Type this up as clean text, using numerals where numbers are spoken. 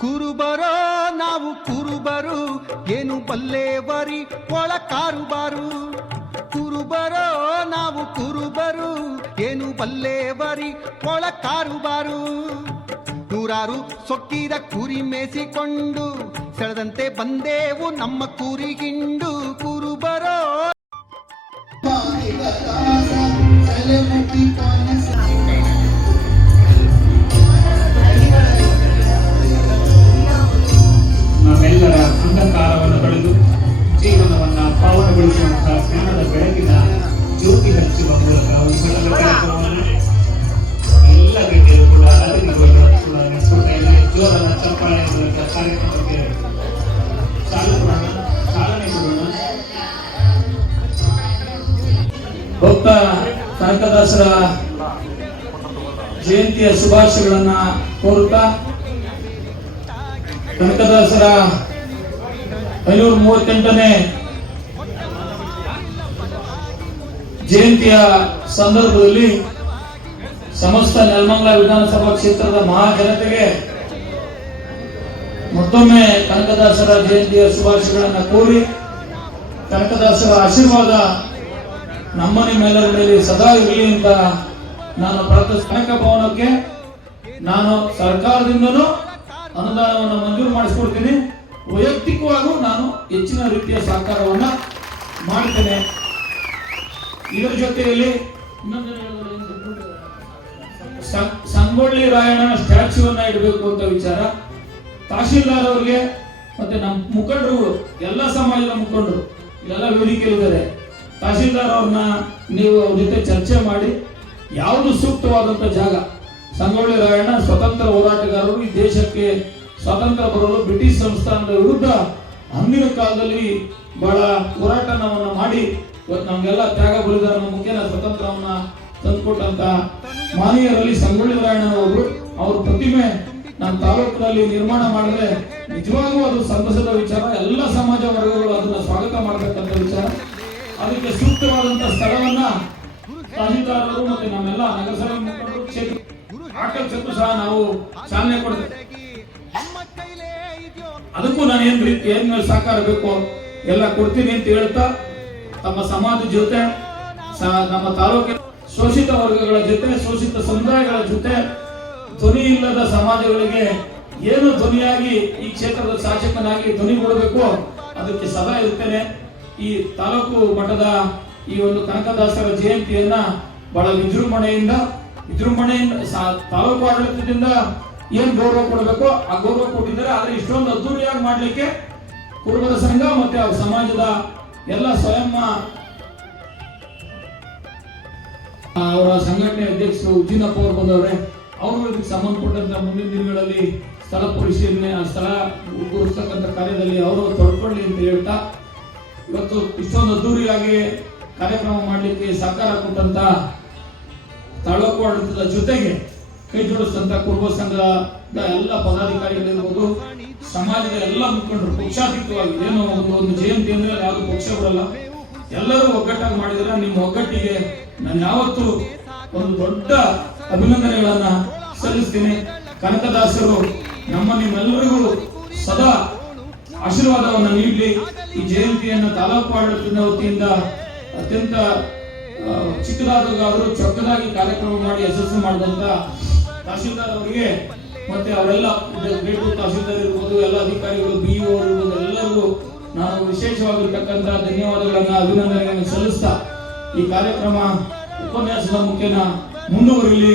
ಕುರುಬರೋ ನಾವು ಕುರುಬರು ಏನು ಬಲ್ಲೇವರಿ ಒಳ ಕಾರುಬಾರು. ಕುರುಬರೋ ನಾವು ಕುರುಬರು ಏನು ಬಲ್ಲೇವರಿ ಒಳ ಕಾರುಬಾರು. ನೂರಾರು ಸೊಕ್ಕಿದ ಕುರಿ ಮೇಸಿಕೊಂಡು ಸೆಳೆದಂತೆ ಬಂದೇವು ನಮ್ಮ ಕುರಿಗಿಂಡು. ಕುರುಬರೋ ನಮ್ಮೆಲ್ಲರ ಅಂಧಕಾರವನ್ನು ಬೆಳೆದು ಜೀವನವನ್ನು ಪಾವನಗೊಳಿಸುವಂತಹ ಜ್ಞಾನದ ಬೆಳಕಿನ ಜ್ಯೋತಿ ಹಚ್ಚುವ ಮೂಲಕ ಉಜ್ವಲ ಕಾರ್ಯಕ್ರಮವನ್ನು ಎಲ್ಲ ಗಣ್ಯರು ಕೂಡ ಅತಿಥಿಗಳು ಕೂಡ ನಡೆಸುತ್ತಾ ಇದ್ದಾರೆ. ಜೋರಾದ ಚಪ್ಪಾಳೆ ಮೂಲಕ ಕಾರ್ಯಕ್ರಮಕ್ಕೆ ಚಾಲನೆ ಕೊಡೋಣ. ಭಕ್ತ ಕನಕದಾಸರ ಜಯಂತಿಯ ಶುಭಾಶಯಗಳನ್ನ ಕೋರುತ್ತಾ ಕನಕದಾಸರ 538ನೇ ಜಯಂತಿಯ ಸಂದರ್ಭದಲ್ಲಿ ಸಮಸ್ತ ನೆಲಮಂಗಲ ವಿಧಾನಸಭಾ ಕ್ಷೇತ್ರದ ಮಹಾಜನತೆಗೆ ಮತ್ತೊಮ್ಮೆ ಕನಕದಾಸರ ಜಯಂತಿಯ ಶುಭಾಶಯಗಳನ್ನು ಕೋರಿ ಕನಕದಾಸರ ಆಶೀರ್ವಾದ ನಮ್ಮ ನಿಮ್ಮೆಲ್ಲರ ಮೇಲೆ ಸದಾ ಇರಲಿ ಅಂತ ನಾನು ಪ್ರಾರ್ಥನೆ. ಕನಕ ಭವನಕ್ಕೆ ನಾನು ಸರ್ಕಾರದಿಂದನೂ ಅನುದಾನವನ್ನು ಮಂಜೂರು ಮಾಡಿಸ್ಕೊಡ್ತೀನಿ. ವೈಯಕ್ತಿಕವಾಗೂ ನಾನು ಹೆಚ್ಚಿನ ರೀತಿಯ ಸಹಕಾರವನ್ನ ಮಾಡ್ತೇನೆ. ಇದರ ಜೊತೆಯಲ್ಲಿ ಸಂಗೊಳ್ಳಿ ರಾಯಣ್ಣನ ಸ್ಟ್ಯಾಚ್ಯೂವನ್ನ ಇಡಬೇಕು ಅಂತ ವಿಚಾರ ತಹಶೀಲ್ದಾರ್ ಅವರಿಗೆ ಮತ್ತೆ ನಮ್ಮ ಮುಖಂಡರುಗಳು ಎಲ್ಲ ಸಮಾಜದ ಮುಖಂಡರು ಎಲ್ಲ ವೇದಿಕೆಯಲ್ಲಿದ್ದಾರೆ. ತಹಶೀಲ್ದಾರ್ ಅವ್ರನ್ನ ನೀವು ಅವ್ರ ಜೊತೆ ಚರ್ಚೆ ಮಾಡಿ ಯಾವುದು ಸೂಕ್ತವಾದಂತ ಜಾಗ. ಸಂಗೊಳ್ಳಿ ರಾಯಣ್ಣ ಸ್ವತಂತ್ರ ಹೋರಾಟಗಾರರು. ಈ ದೇಶಕ್ಕೆ ಸ್ವಾತಂತ್ರ್ಯ ಬರಲು ಬ್ರಿಟಿಷ್ ಸಂಸ್ಥಾನದ ವಿರುದ್ಧ ಅಂದಿನ ಕಾಲದಲ್ಲಿ ಬಹಳ ಹೋರಾಟವನ್ನ ಮಾಡಿ ಇವತ್ತು ನಮ್ಗೆಲ್ಲ ತ್ಯಾಗ ಬಲಿದಾನ ಮುಖ್ಯನ ಸ್ವತಂತ್ರವನ್ನ ತಂದುಕೊಟ್ಟಂತ ಮಾನೀಯರಲ್ಲಿ ಸಂಗೊಳ್ಳಿ ರಾಯಣ್ಣನವರು. ಅವ್ರ ಪ್ರತಿಮೆ ನಮ್ಮ ತಾಲೂಕಿನಲ್ಲಿ ನಿರ್ಮಾಣ ಮಾಡಿದ್ರೆ ನಿಜವಾಗೂ ಅದು ಸಂತಸದ ವಿಚಾರ. ಎಲ್ಲ ಸಮಾಜ ವರ್ಗಗಳು ಅದನ್ನ ಸ್ವಾಗತ ಮಾಡಬೇಕಂತ ವಿಚಾರ. ಅದಕ್ಕೆ ಸೂಕ್ತವಾದಂತ ಸ್ಥಳವನ್ನ ತಹಶೀಲ್ದಾರರು ಮತ್ತೆ ನಮ್ಮೆಲ್ಲ ನಗರಸಭೆ ಮುಖಂಡರು ಕ್ಷೇತ್ರ ಆಕರ್ಷಕ್ಕೂ ಸಹ ನಾವು ಚಾಲನೆ ಕೊಡ್ತೇವೆ. ಅದಕ್ಕೂ ನಾನು ಏನ್ ಸಹಕಾರ ಬೇಕೋ ಎಲ್ಲ ಕೊಡ್ತೀನಿ ಅಂತ ಹೇಳ್ತಾ ತಮ್ಮ ಸಮಾಜದ ಜೊತೆ ನಮ್ಮ ತಾಲೂಕಿನ ಶೋಷಿತ ವರ್ಗಗಳ ಜೊತೆ ಶೋಷಿತ ಸಮುದಾಯಗಳ ಜೊತೆ ಧ್ವನಿ ಇಲ್ಲದ ಸಮಾಜಗಳಿಗೆ ಏನು ಧ್ವನಿಯಾಗಿ ಈ ಕ್ಷೇತ್ರದ ಶಾಸಕನಾಗಿ ಧ್ವನಿ ಕೊಡಬೇಕು ಅದಕ್ಕೆ ಸದಾ ಇರ್ತೇನೆ. ಈ ತಾಲೂಕು ಮಟ್ಟದ ಈ ಒಂದು ಕನಕದಾಸರ ಜಯಂತಿಯನ್ನ ಬಹಳ ವಿಜೃಂಭಣೆಯಿಂದ ತಾಲೂಕು ಆಡಳಿತದಿಂದ ಏನ್ ಗೌರವ ಕೊಡಬೇಕು ಆ ಗೌರವ ಕೊಟ್ಟಿದ್ದಾರೆ. ಆದ್ರೆ ಇಷ್ಟೊಂದು ಅದ್ದೂರಿಯಾಗಿ ಮಾಡ್ಲಿಕ್ಕೆ ಕುರುಬರ ಸಂಘ ಮತ್ತೆ ಅವ್ರ ಸಮಾಜದ ಎಲ್ಲ ಸ್ವಯಂ ಅವರ ಸಂಘಟನೆ ಅಧ್ಯಕ್ಷರು ಉಜ್ಜಿನಪ್ಪ ಅವರು ಬಂದವ್ರೆ. ಅವರು ಇದಕ್ಕೆ ಸಂಬಂಧಪಟ್ಟಂತ ಮುಂದಿನ ದಿನಗಳಲ್ಲಿ ಸ್ಥಳ ಪರಿಶೀಲನೆ ಸ್ಥಳ ಗುರುತಿಸ್ತಕ್ಕಂಥ ಕಾರ್ಯದಲ್ಲಿ ಅವರು ತೊಡ್ಕೊಳ್ಳಿ ಅಂತ ಹೇಳ್ತಾ ಇವತ್ತು ಇಷ್ಟೊಂದು ಅದ್ದೂರಿಯಾಗಿ ಕಾರ್ಯಕ್ರಮ ಮಾಡಲಿಕ್ಕೆ ಸಹಕಾರ ಕೊಟ್ಟಂತ ತಾಲೂಕು ಆಡಳಿತದ ಜೊತೆಗೆ ಕೈ ಜೋಡಿಸಿದಂತ ಕುರುಬ ಸಂಘದ ಎಲ್ಲ ಪದಾಧಿಕಾರಿಗಳಿರ್ಬೋದು, ಸಮಾಜದ ಎಲ್ಲ ಮುಖಂಡರು ಪಕ್ಷಾತೀತವಾಗಿ ಏನೋ ಒಂದು ಜಯಂತಿ ಅಂದ್ರೆ ಯಾವುದು ಪಕ್ಷ ಬರಲ್ಲ, ಎಲ್ಲರೂ ಒಗ್ಗಟ್ಟಾಗಿ ಮಾಡಿದ್ರೆ ನಿಮ್ಮ ಒಗ್ಗಟ್ಟಿಗೆ ನಾನು ಯಾವತ್ತೂ ಒಂದು ದೊಡ್ಡ ಅಭಿನಂದನೆಗಳನ್ನ ಸಲ್ಲಿಸ್ತೀನಿ. ಕನಕದಾಸರು ನಿಮ್ಮೆಲ್ಲರಿಗೂ ಸದಾ ಆಶೀರ್ವಾದವನ್ನು ನೀಡಲಿ. ಈ ಜಯಂತಿಯನ್ನು ತಾಲೂಕು ಆಡಳಿತದ ವತಿಯಿಂದ ಅತ್ಯಂತ ಚಿಕ್ಕದಾದರೂ ಚೊಕ್ಕದಾಗಿ ಕಾರ್ಯಕ್ರಮ ಮಾಡಿ ಯಶಸ್ಸು ಮಾಡಿದಂತ ತಹಶೀಲ್ದಾರ್ ಅವರಿಗೆ ಮತ್ತೆ ಅವರೆಲ್ಲ ತಹಶೀಲ್ದಾರ್ ಇರ್ಬೋದು, ಎಲ್ಲ ಅಧಿಕಾರಿಗಳು, ಬಿಇಒ ಇರ್ಬೋದು, ಎಲ್ಲರಿಗೂ ನಾನು ವಿಶೇಷವಾಗಿರ್ತಕ್ಕಂಥ ಧನ್ಯವಾದಗಳನ್ನ ಅಭಿನಂದನೆಗಳನ್ನು ಸಲ್ಲಿಸ್ತಾ ಈ ಕಾರ್ಯಕ್ರಮ ಉಪನ್ಯಾಸದ ಮುಖ್ಯನ ಮುಂದುವರಿಲಿ.